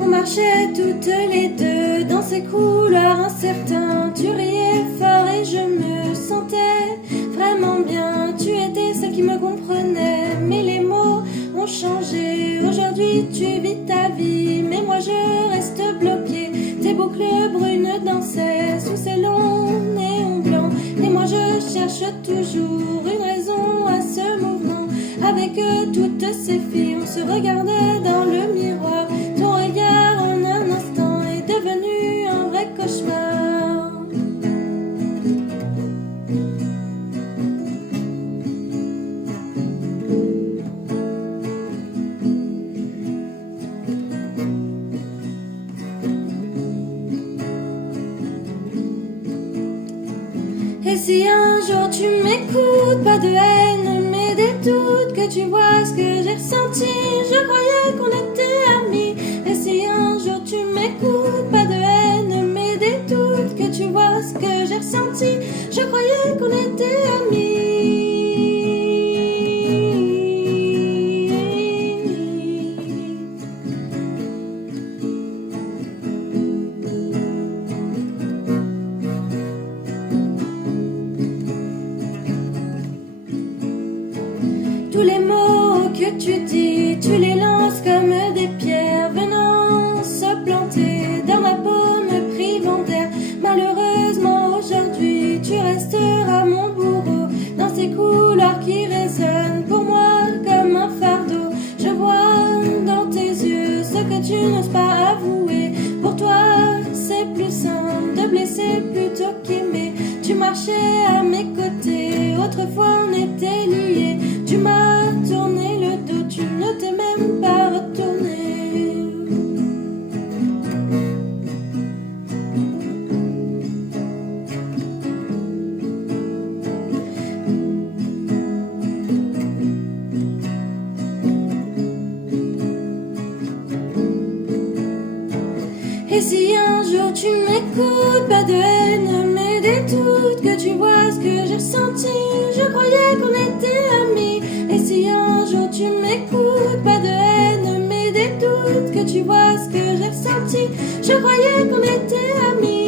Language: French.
On marchait toutes les deux dans ces couloirs incertains. Tu riais fort et je me sentais vraiment bien. Tu étais celle qui me comprenait, mais les mots ont changé. Aujourd'hui tu vis ta vie, mais moi je reste bloquée. Tes boucles brunes dansaient sous ces longs néons blancs, et moi je cherche toujours une raison à ce mouvement. Avec toutes ces filles, on se regardait dans le miroir. Ton regard en un instant est devenu un vrai cauchemar. Et si un jour tu m'écoutes, pas de haine mais des doutes, que tu vois ce que j'ai ressenti, je croyais qu'on était amis. Et si un jour tu m'écoutes, pas de haine mais des doutes, que tu vois ce que j'ai ressenti, je croyais qu'on était amis. Tous les mots que tu dis, tu les lances comme des pierres venant se planter dans ma peau, me privant d'air. Malheureusement aujourd'hui tu resteras mon bourreau dans ces couloirs qui résonnent pour moi comme un fardeau. Je vois dans tes yeux ce que tu n'oses pas avouer. Pour toi c'est plus simple de blesser plutôt qu'aimer. Tu marchais à mes côtés, autrefois on était liés. Tu m'as tourné le dos, tu ne t'es même pas retourné. Et si un jour tu m'écoutes, pas de haine mais des doutes, que tu vois ce que j'ai ressenti, je croyais qu'on était amis. Et si un jour tu m'écoutes, pas de haine mais des doutes, que tu vois ce que j'ai ressenti, je croyais qu'on était amis.